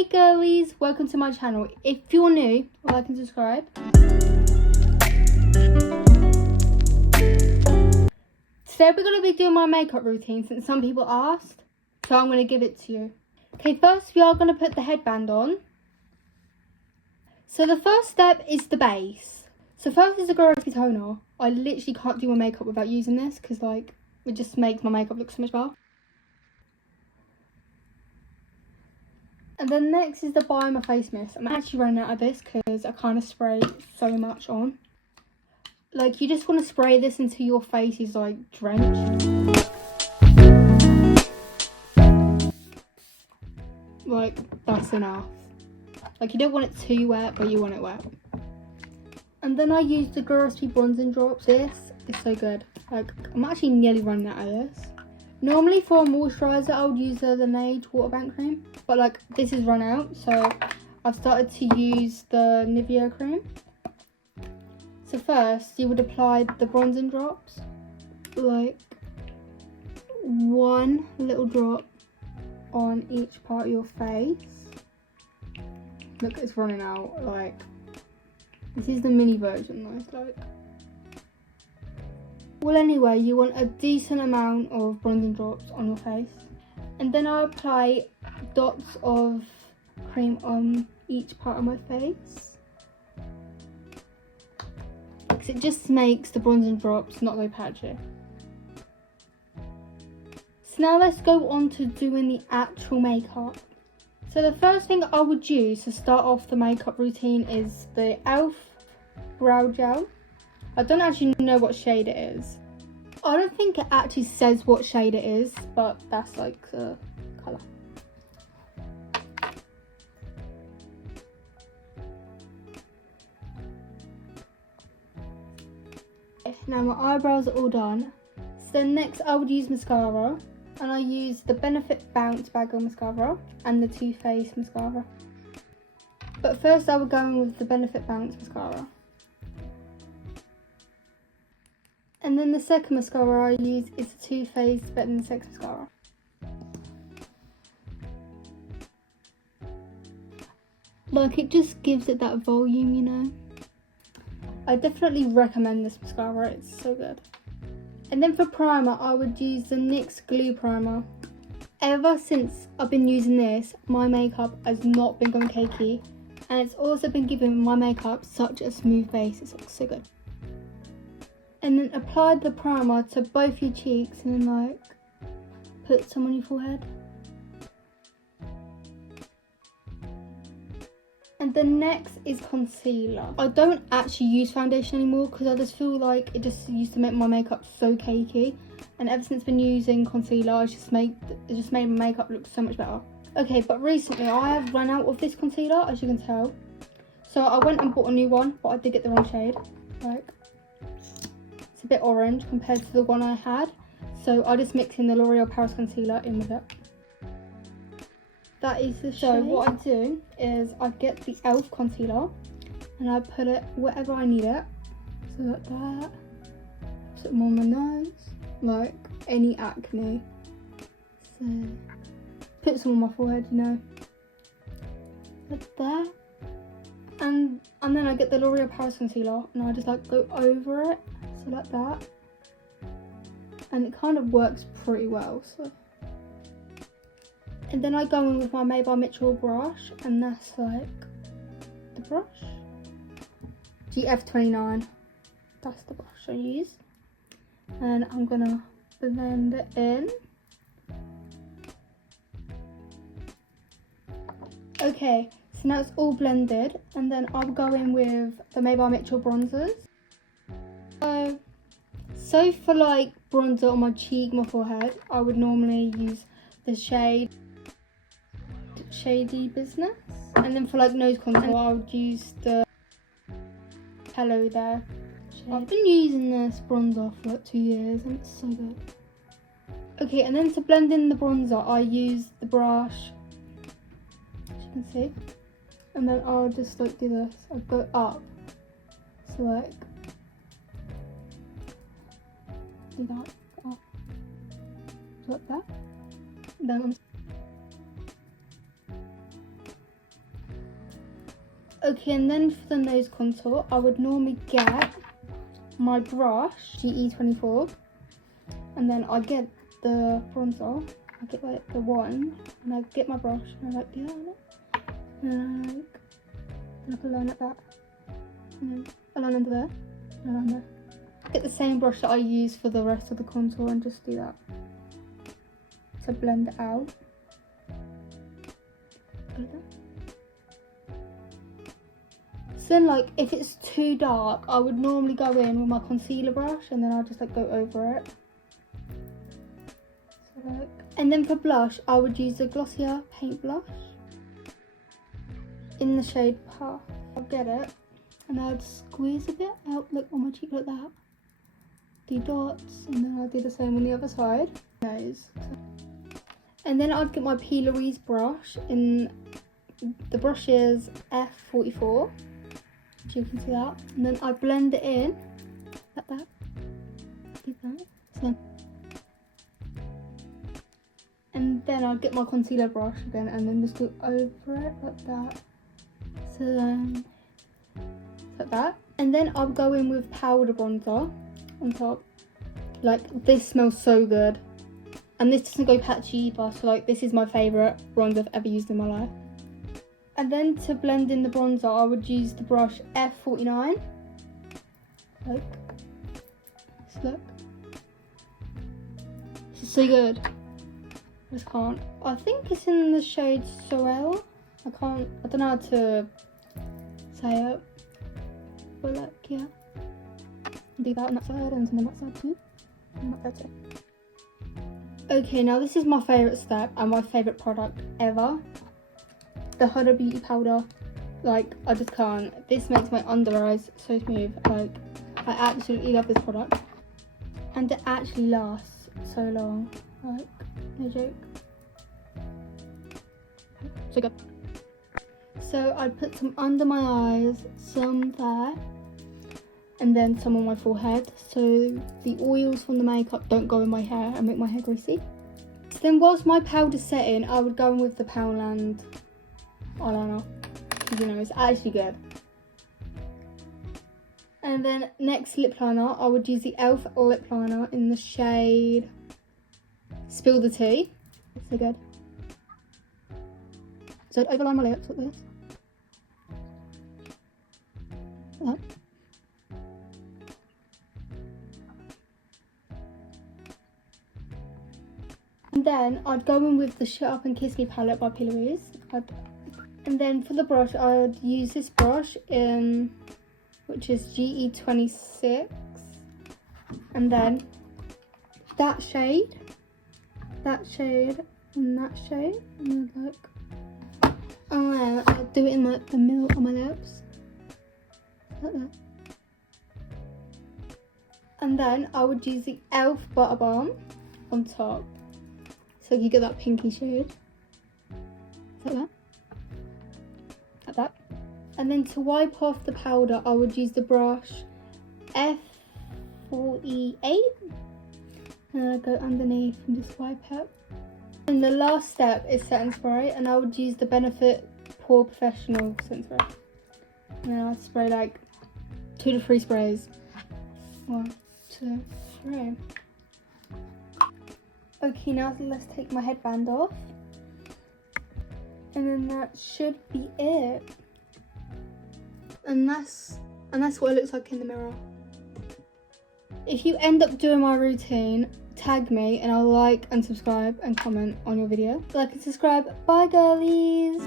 Hey girlies, welcome to my channel. If you're new, like and subscribe. Today we're going to be doing my makeup routine since some people asked, so I'm going to give it to you. Okay, first we are going to put the headband on. So the first step is the base. So first is the Ghostly toner. I literally can't do my makeup without using this because like it just makes my makeup look so much better. And then next is the By My Face Mist. I'm actually running out of this because I kind of sprayed so much on. Like, you just want to spray this until your face is like drenched. Like, that's enough. Like, you don't want it too wet, but you want it wet. And then I use the Ghostly bronzing drops. This is so good. Like, I'm actually nearly running out of this. Normally for a moisturiser I would use the Laneige water bank cream, but like this is run out, so I've started to use the Nivea cream. So first you would apply the bronzing drops, like one little drop on each part of your face. Look, it's running out. Like, this is the mini version though, it's like. Well, anyway, you want a decent amount of bronzing drops on your face. And then I apply dots of cream on each part of my face. Because it just makes the bronzing drops not so patchy. So now let's go on to doing the actual makeup. So the first thing I would use to start off the makeup routine is the 𝒓𝒚𝒅𝒂𝒚 brow gel. I don't actually know what shade it is. I don't think it actually says what shade it is, but that's like the colour. Now my eyebrows are all done. So next I would use mascara. And I use the 𝒓𝒚𝒅𝒂𝒚 mascara and the Too Faced mascara. But first I would go in with the 𝒓𝒚𝒅𝒂𝒚 mascara. And then the second mascara I use is the Too Faced Better Than Sex mascara. Like, it just gives it that volume, you know. I definitely recommend this mascara, it's so good. And then for primer, I would use the NYX Glue Primer. Ever since I've been using this, my makeup has not been going cakey. And it's also been giving my makeup such a smooth base, it looks so good. And then apply the primer to both your cheeks and then like put some on your forehead. And then next is concealer. I don't actually use foundation anymore because I just feel like it just used to make my makeup so cakey. And ever since I've been using concealer, it just made my makeup look so much better. Okay, but recently I have run out of this concealer, as you can tell. So I went and bought a new one, but I did get the wrong shade. Like, it's a bit orange compared to the one I had, so I just mix in the L'Oreal Paris concealer in with it. That is the shade. So what I do is I get the 𝒓𝒚 concealer and I put it wherever I need it, so like that. Put it on my nose, like any acne. So put some on my forehead, you know, like that. And then I get the L'Oreal Paris concealer and I just like go over it. So like that, and it kind of works pretty well. So, and then I go in with my Made by Mitchell brush, and that's like the brush GF29. That's the brush I use, and I'm gonna blend it in. Okay, so now it's all blended, and then I'll go in with the Made by Mitchell bronzers. So for like bronzer on my cheek, my forehead, I would normally use the shade Shady Business. And then for like nose contour, I would use the Hello There shade. I've been using this bronzer for like 2 years and it's so good. Okay, and then to blend in the bronzer, I use the brush, as you can see. And then I'll just like do this, I'll go up. So like, do that up, like that. Then Okay, and then for the nose contour, I would normally get my brush, GE24, and then I get the bronzer, I get like the wand, and I get my brush, and I like do that on it, and I like a line like that, and then a line under there, and a line there. Get the same brush that I use for the rest of the contour and just do that to blend it out. Like that. So then, like, if it's too dark, I would normally go in with my concealer brush and then I'll just like go over it. So, like, and then for blush, I would use the Glossier Paint Blush in the shade Puff. I'll get it and I'd squeeze a bit out, like on my cheek like that. Do dots, and then I'll do the same on the other side. And then I'd get my P. Louise brush in the brush is F44. So you can see that, and then I blend it in like that. Do that. So, and then I'll get my concealer brush again, and then just go over it like that. So then, like that, and then I'll go in with powder bronzer on top. Like, this smells so good, and this doesn't go patchy either. So like, this is my favourite bronzer I've ever used in my life. And then to blend in the bronzer, I would use the brush F49. Like, just look. This is so good. I just can't. I think it's in the shade Sorel. I don't know how to say it. But like, yeah. Do that on that side and on that side too. And that side too. Okay, now this is my favourite step and my favourite product ever. The Huda Beauty powder. Like, I just can't. This makes my under eyes so smooth. Like, I absolutely love this product. And it actually lasts so long. Like, no joke. So good. So I put some under my eyes, some there, and then some on my forehead. So the oils from the makeup don't go in my hair and make my hair greasy. So then whilst my powder's setting, I would go in with the Poundland eyeliner. You know, it's actually good. And then next lip liner, I would use the e.l.f. lip liner in the shade Spill the Tea. It's so good. So I'd overline my lips with this. Like that. And then I'd go in with the Shut Up and Kiss Me palette by P. Louise. And then for the brush, I would use this brush which is GE26, and then that shade, and that shade, and then like, I'll do it in the middle of my lips, like that. And then I would use the e.l.f. Butter Balm on top, so you get that pinky shade, like that. Like that. And then to wipe off the powder, I would use the brush F48, and I go underneath and just wipe it. And the last step is setting spray, and I would use the Benefit Pore Professional setting spray. And then I'd spray like 2 to 3 sprays. 1, 2, 3. Okay, now let's take my headband off. And then that should be it. And that's what it looks like in the mirror. If you end up doing my routine, tag me and I'll like and subscribe and comment on your video. Like and subscribe. Bye girlies!